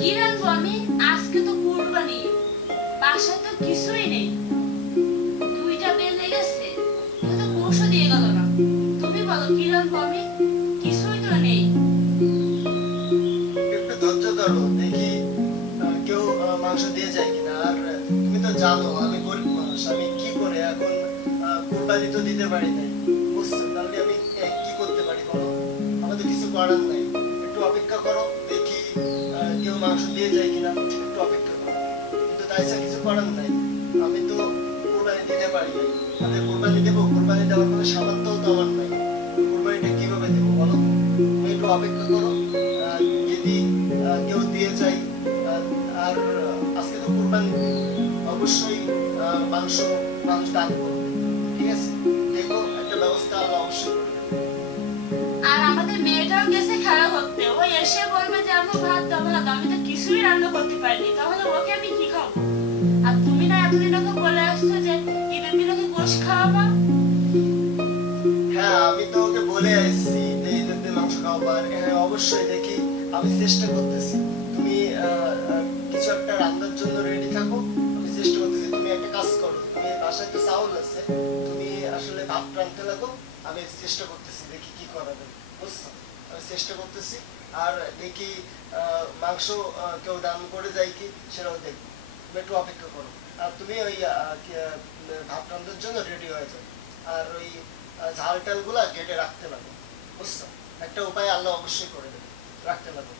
কি রাখবো আমি? আজকে তো কুরবানি, বাসায় তো কিছুই নেই। দুইটা বেজে গেছে, তো গোশও দিয়ে গেল না। তুমি বলো কি রাখবো আমি? কিছুই তো নেই। একটু ধৈর্য ধরো, দেখি কেউ মাংস দিয়ে যায় কিনা। আর তুমি তো জানো আমি গরিব মানুষ, আমি কি করে এখন কুরবানি তো দিতে পারি নাই, বুঝছো? তাহলে আমি কি করতে পারি বলো? আমার তো কিছু করার নাই। একটু অপেক্ষা করো, দেখি কেউ মাংস দিয়ে যায় কিনা। একটু অপেক্ষা করো, কিন্তু তাই ছাড়া কিছু করার নাই। আমি তো কুরবানি দিতে পারি নাই। তাহলে কুরবানি দেবো, কুরবানি দেওয়ার কোনো সামর্থ্যও তো আমার নাই। কুরবানিটা কিভাবে দেবো বলো? তুমি একটু অপেক্ষা করো, যদি কেউ দিয়ে যায়। আর আজকে তো কুরবানি দিন, অবশ্যই মাংস মানুষ দান করবে। ঠিক আছে, দেখো একটা ব্যবস্থা আল্লাহ অবশ্যই করবে। আর আমাদের মেয়েটাও গেছে খেলা করতে, ও এসে বলবে যে আম্মু ভাত দাও ভাত দাও। আমি তো কিছুই রান্না করতে পারিনি, তাহলে ওকে আমি কি খাবো? আর তুমি না এতদিন ওকে বলে আসছো যে ঈদের দিন ওকে গোশ খাওয়াবা। হ্যাঁ, আমি তো ওকে বলে আসছি যে ঈদের দিন মাংস খাওয়াবার। হ্যাঁ অবশ্যই, দেখি আমি চেষ্টা করতেছি। তুমি কিছু একটা রান্নার জন্য রেডি থাকো, আমি চেষ্টা করতেছি। তুমি একটা কাজ করো, তুমি বাসায় তো চাউল আছে, তুমি আসলে ভাত রাঁধতে লাগো। আমি চেষ্টা করতেছি, দেখি কি করা যায়, বুঝছো? আমি চেষ্টা করতেছি। আর দেখি মাংস কেউ দান করে যায় কি, সেটাও দেখবো। তুমি একটু অপেক্ষা করো। আর তুমি ওই ভাত রান্নার জন্য রেডি হয়ে যাও। আর ওই ঝাল টাল গুলা কেটে রাখতে লাগো, বুঝছো? একটা উপায় আল্লাহ অবশ্যই করে দেবে, রাখতে লাগো।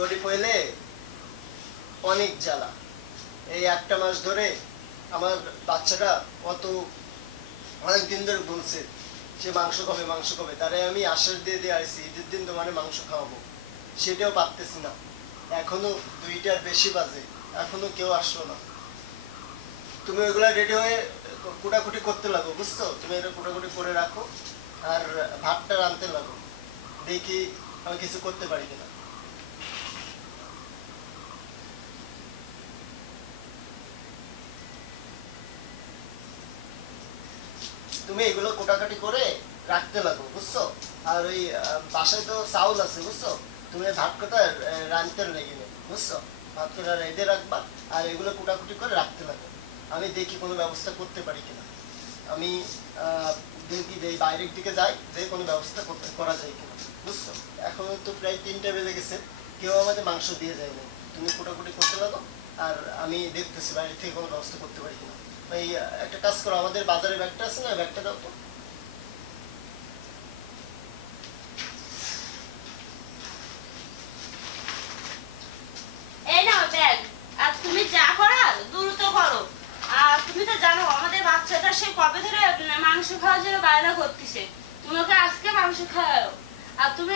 গরিব হইলে অনেক জ্বালা। এই একটা মাস ধরে আমার বাচ্চাটা অত অনেক দিন ধরে বলছে সে মাংস খাবে মাংস খাবে। তারে আমি আশ্বাস দিয়ে দিয়ে আসছি ঈদের দিন তোমার মাংস খাওয়াবো, সেটাও পারতেছি না। এখনো 2টার বেশি বাজে, এখনো কেউ আসলো না। তুমি ওইগুলা রেডি হয়ে কুটাকুটি করতে লাগো, বুঝছো? তুমি এটা কুটাকুটি করে রাখো। আর ভাতটা রাঁধতে লাগো, দেখি আমি কিছু করতে পারি কিনা। তুমি এগুলো কোটাকাটি করে রাখতে লাগো, বুঝছো? আর ওই বাসায় তো চাউল আছে, বুঝছো? তুমি ভাত কটা রাঁধতে লেগে নেবে, বুঝছো? ভাত কটা রেঁধে রাখবা। আর এগুলো কুটাকুটি করে রাখতে লাগো। আমি দেখি কোনো ব্যবস্থা করতে পারি কিনা। আমি দেখি যে বাইরের দিকে যাই, যে কোনো ব্যবস্থা করতে করা যায় কিনা, বুঝছো? এখন তো প্রায় 3টা বেজে গেছে, কেউ আমাদের মাংস দিয়ে যায় না। তুমি কুটাকুটি করতে লাগো। আর আমি দেখতেছি বাইরে থেকে কোনো ব্যবস্থা করতে পারি কিনা। এই একটা কাজ করো, আমাদের বাজারে ব্যাগটা আছে না, ব্যাগটা দাও তো। এই নাও ব্যাগ। আর তুমি যা করার দ্রুত করো। আর তুমি তো জানো আমাদের বাচ্চাটা সে কবে ধরে মাংস খাওয়ার জন্য বায়না করতেছে। তুমি ওকে আজকে মাংস খাওয়াও। আর তুমি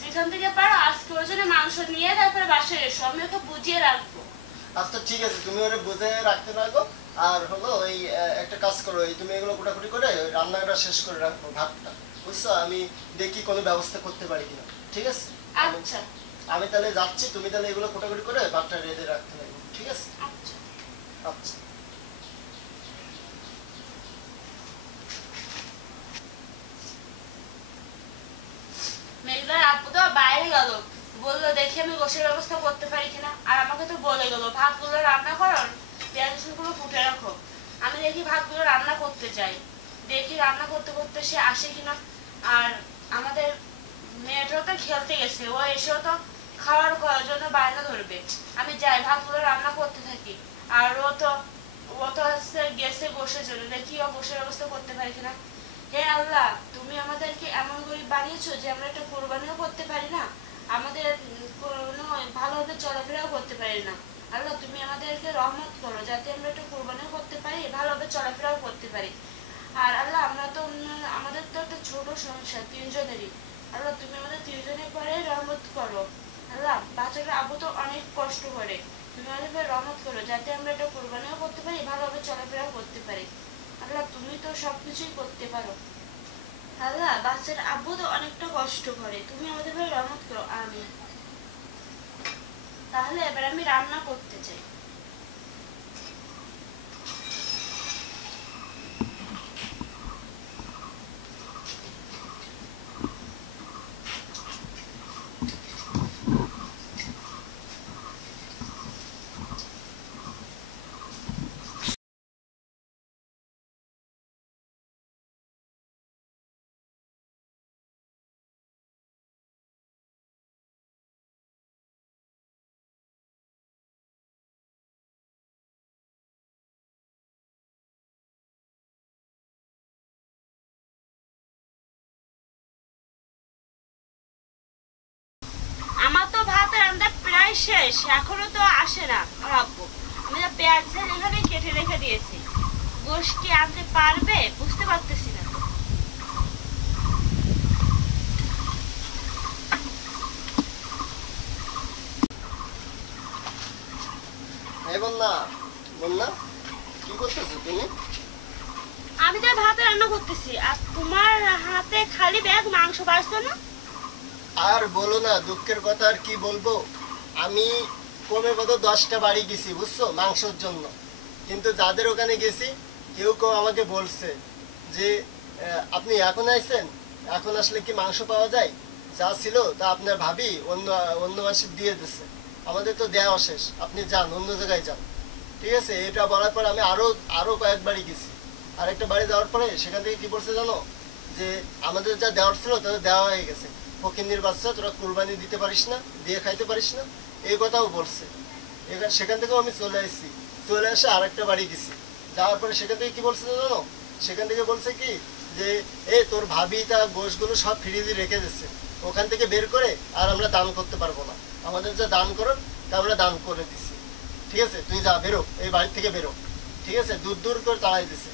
যেখান থেকে পারো আজকে ওর জন্য মাংস নিয়ে তারপরে বাসায় এসো, আমি ওকে বুঝিয়ে রাখবো। আচ্ছা ঠিক আছে, তুমি ওরা বুঝে রাখতে লাগো। আর হলো এই একটা কাজ করো, এই তুমি এগুলো কুটাকুটি করে ওই রান্নাটা শেষ করে রাখবো, ভাতটা, বুঝছো? আমি দেখি কোনো ব্যবস্থা করতে পারি কিনা। ঠিক আছে, আচ্ছা আমি তাহলে যাচ্ছি। তুমি তাহলে এগুলো কুটাকুটি করে ভাতটা রেঁধে রাখতে লাগবে, ঠিক আছে? আচ্ছা। আচ্ছা। মেঘলার আপু তো বাইরে গেল, বললো দেখি আমি গোসের ব্যবস্থা করতে পারি কিনা। আর আমাকে তো বলে গেল ভাতগুলো রান্না করো, পেঁয়াজ রসুনগুলো ফুটে রাখো। আমি দেখি ভাতগুলো রান্না করতে চাই, দেখি রান্না করতে করতে সে আসে কিনা। আর আমাদের মেয়েটাও তো খেলতে গেছে, ও এসেও তো খাওয়ার জন্য বায়না ধরবে। আমি যাই ভাতগুলো রান্না করতে থাকি। আর ও তো হচ্ছে গেছে গোসের জন্য, দেখি ও গোসের ব্যবস্থা করতে পারি কিনা। হে আল্লাহ, তুমি আমাদেরকে এমন গরিব বানিয়েছো যে আমরা একটা কোরবানিও করতে পারি না, আমাদের কোনো ভালোভাবে চলাফেরাও করতে পারি না। আল্লাহ তুমি আমাদেরকে রহমত করো, যাতে আমরা একটু কোরবানিও করতে পারি, ভালোভাবে চলাফেরাও করতে পারি। আর আল্লাহ আমরা তো আমাদের তো একটা ছোট সংসার, তিনজনেরই। আল্লাহ তুমি আমাদের তিনজনের পরে রহমত করো। আল্লাহ বাচ্চাটা আবু তো অনেক কষ্ট করে, তুমি আমাদের পরে রহমত করো, যাতে আমরা একটা কোরবানিও করতে পারি, ভালোভাবে চলাফেরাও করতে পারি। আল্লাহ তুমি তো সবকিছুই করতে পারো। আল্লাহ বাচ্চার আব্বু তো অনেকটা কষ্ট করে, তুমি আমাদের পরে রহমত করো, আমিন। তাহলে এবার আমি রান্না করতে চাই। আমার তো ভাত রান্না প্রায় শেষ, এখনো তো আসে না আমার আব্বু। আমি তো পেঁয়াজ ঝাল এখানে কেটে রেখে দিয়েছি, গোশ কি আনতে পারবে বুঝতে পারতেছি না। এই বন্যা, বন্যা কি করতেছো তুমি? আমি তো ভাত রান্না করতেছি, আর তোমার হাতে খালি ব্যাগ, মাংস বাড়ছো না? আর বলো না, দুঃখের কথা আর কি বলবো। আমি কমে কত 10টা বাড়ি গেছি বুঝছো মাংসের জন্য, কিন্তু যাদের ওখানে গেছি কেউ কেউ আমাকে বলছে যে আপনি এখন আইছেন, এখন আসলে কি মাংস পাওয়া যায়? যা ছিল তা আপনার ভাবি অন্য অন্য মাসে দিয়ে দিছে, আমাদের তো দেওয়া শেষ, আপনি যান অন্য জায়গায় যান। ঠিক আছে, এটা বলার পর আমি আরো আরো কয়েকবারই গেছি। আরেকটা বাড়ি যাওয়ার পরে সেখান থেকে কি বলছে জানো, যে আমাদের যা দেওয়ার ছিল তাদের দেওয়া হয়ে গেছে, ফকিন্নির বাচ্চা তোরা কুরবানি দিতে পারিস না, দিয়ে খাইতে পারিস না, এই কথাও বলছে। সেখান থেকেও আমি চলে এসেছি, চলে এসে আরেকটা বাড়ি গেছি। যাওয়ার পরে সেখান থেকে কি বলছে জানো, সেখান থেকে বলছে কি যে এই তোর ভাবি তা গোশগুলো সব ফ্রিজে রেখে দিচ্ছে, ওখান থেকে বের করে আর আমরা দান করতে পারবো না, আমাদের যা দান করার তা আমরা দান করে দিছি। ঠিক আছে, তুই যা, বেরো, এই বাড়ি থেকে বেরো। ঠিক আছে, দূর দূর করে তাড়াই দিছে।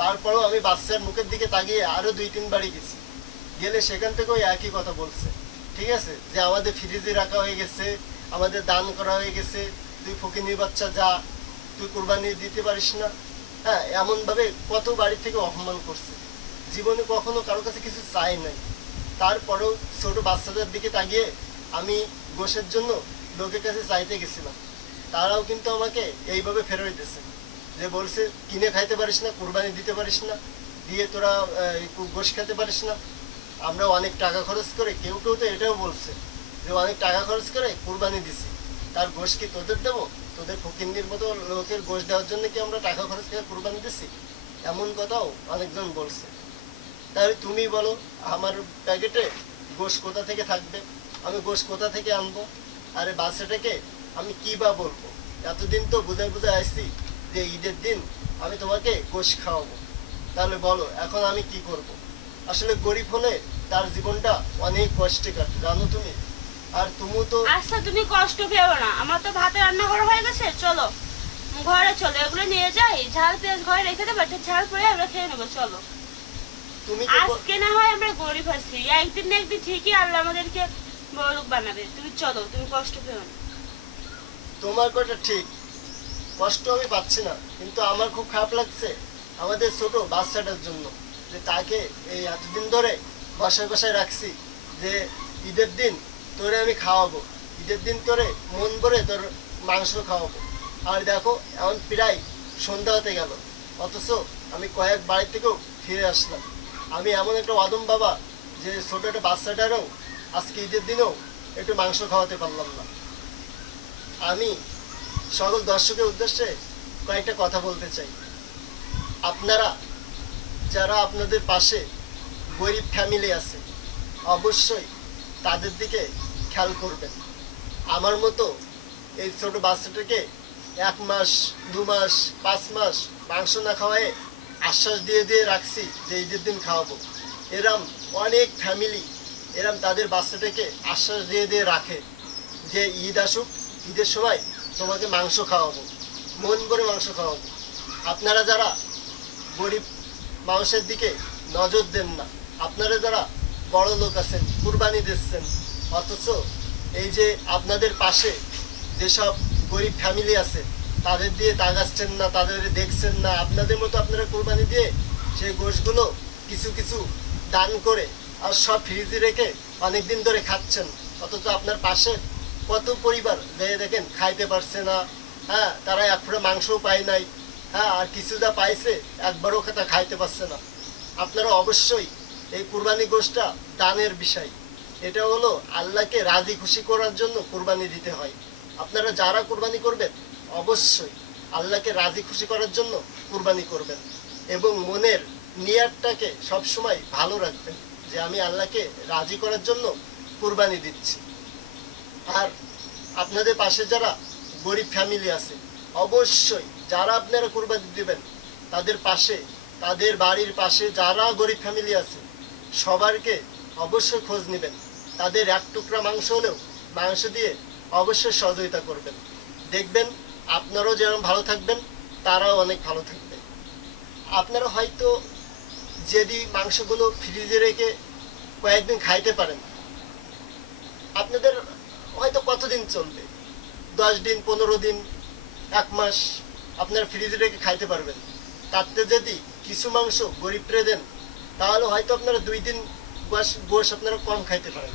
তারপরেও আমি বাচ্চার মুখের দিকে তাকিয়ে আরো 2-3 বাড়ি গেছি, গেলে সেখান থেকেও একই কথা বলছে। ঠিক আছে, যে আমাদের ফ্রিজে রাখা হয়ে গেছে, আমাদের দান করা হয়ে গেছে, তুই ফকিনীর বাচ্চা যা, তুই কুরবানি দিতে পারিস না। হ্যাঁ, এমন ভাবে কত বাড়ি থেকে অপমান করছে, জীবনে কখনো কারো কাছে কিছু চাই নাই। তারপরেও ছোট বাচ্চাদের দিকে তাকিয়ে আমি গোশের জন্য লোকের কাছে চাইতে গেছিলাম, তারাও কিন্তু আমাকে এইভাবে ফেরত দিয়েছে, যে বলছে কিনে খাইতে পারিস না, কুরবানি দিতে পারিস না, দিয়ে তোরা গোশ খেতে পারিস না। আমরা অনেক টাকা খরচ করে, কেউ কেউ তো এটাও বলছে যে অনেক টাকা খরচ করে কুরবানি দিছি, তার গোশ কি তোদের দেবো? তোদের ফকিন্দির মতো লোকের গোশ দেওয়ার জন্য কি আমরা টাকা খরচ করে কুরবানি দিছি? এমন কথাও অনেকজন বলছে। তাহলে তুমি বলো, আমার প্যাকেটে গোশ কোথা থেকে থাকবে? আমি গোশ কোথা থেকে আনবো? আরে বাচ্চাটাকে আমি কি বা বলবো? এতদিন তো বুঝাই বুঝাই আসছি যে ঈদের দিন আমি তোমাকে গোশ খাওয়াবো, তাহলে বলো এখন আমি কি করব? আসলে গরিব হলে তার জীবনটা অনেক কষ্টে কাটে, জানো তুমি। আর তুমি তো আচ্ছা তুমি কষ্ট পেও না, আমার তো ভাতে রান্না করা হয়ে গেছে, চলো ঘরে চলো, এগুলো নিয়ে যাই, ঝাল পেঁয়াজ ঘরে রেখে দেবো, একটা ঝাল পরে আমরা খেয়ে নেবো, চলো। তুমি আজকে না হয় আমরা গরিব আছি, একদিন না একদিন ঠিকই আল্লাহ আমাদেরকে বড়লোক বানাবে, তুমি চলো, তুমি কষ্ট পেও না। তোমার কথা ঠিক, কষ্ট আমি পাচ্ছি না, কিন্তু আমার খুব খারাপ লাগছে আমাদের ছোট বাচ্চাটার জন্য, যে তাকে এই এতদিন ধরে বসায় বসায় রাখছি, যে ঈদের দিন তোরে আমি খাওয়াবো, ঈদের দিন তোরে মন ভরে তোর মাংস খাওয়াবো। আর দেখো এখন প্রায় সন্ধ্যা হতে গেল, অথচ আমি কয়েক বাড়ি থেকেও ফিরে আসলাম। আমি এমন একটা অদম বাবা যে ছোট একটা বাচ্চাটারও আজকে ঈদের দিনেও একটু মাংস খাওয়াতে পারলাম না। আমি সকল দর্শকের উদ্দেশ্যে কয়েকটা কথা বলতে চাই। আপনারা যারা আপনাদের পাশে গরিব ফ্যামিলি আছে, অবশ্যই তাদের দিকে খেয়াল করবেন। আমার মতো এই ছোট বাচ্চাটাকে 1 মাস 2 মাস 5 মাস মাংস না খাওয়ায় আশ্বাস দিয়ে দিয়ে রাখছি যে ঈদের দিন খাওয়াবো। এরম অনেক ফ্যামিলি এরম তাদের বাচ্চাটাকে আশ্বাস দিয়ে দিয়ে রাখে যে ঈদ আসুক, ঈদের সময় তোমাকে মাংস খাওয়াবো, মন ভরে মাংস খাওয়াবো। আপনারা যারা গরিব মানুষের দিকে নজর দেন না, আপনারা যারা বড় লোক আছেন, কুরবানি দিচ্ছেন, অথচ এই যে আপনাদের পাশে যেসব গরিব ফ্যামিলি আছে তাদের দিয়ে তাকাচ্ছেন না, তাদের দেখছেন না, আপনাদের মতো আপনারা কুরবানি দিয়ে সেই গোশগুলো কিছু কিছু দান করে আর সব ফ্রিজে রেখে অনেকদিন ধরে খাচ্ছেন। অথচ আপনার পাশে কত পরিবার যে দেখেন খাইতে পারছে না, হ্যাঁ, তারা এক ফোঁটা মাংসও পায় নাই, হ্যাঁ, আর কিছু যা পাইছে একবারও তা খাইতে পারছে না। আপনারা অবশ্যই এই কুরবানি গোশটা দানের বিষয়, এটা হলো আল্লাহকে রাজি খুশি করার জন্য কুরবানি দিতে হয়। আপনারা যারা কুরবানি করবেন অবশ্যই আল্লাহকে রাজি খুশি করার জন্য কুরবানি করবেন এবং মনের নিয়তটাকে সবসময় ভালো রাখবেন যে আমি আল্লাহকে রাজি করার জন্য কুরবানি দিচ্ছি। আর আপনাদের পাশে যারা গরিব ফ্যামিলি আছে অবশ্যই যারা আপনারা কুরবানি দিবেন তাদের পাশে, তাদের বাড়ির পাশে যারা গরিব ফ্যামিলি আছে সবারকে অবশ্যই খোঁজ নেবেন, তাদের এক টুকরা মাংস হলেও মাংস দিয়ে অবশ্যই সহযোগিতা করবেন। দেখবেন আপনারাও যেমন ভালো থাকবেন তারাও অনেক ভালো থাকবে। আপনারা হয়তো যদি মাংসগুলো ফ্রিজে রেখে কয়েকদিন খাইতে পারেন, আপনাদের হয়তো কতদিন চলবে, 10 দিন, 15 দিন, 1 মাস আপনারা ফ্রিজে রেখে খাইতে পারবেন। তাতে যদি কিছু মাংস গরিবরে দেন তাহলে হয়তো আপনারা 2 দিন গোশ আপনারা কম খাইতে পারেন।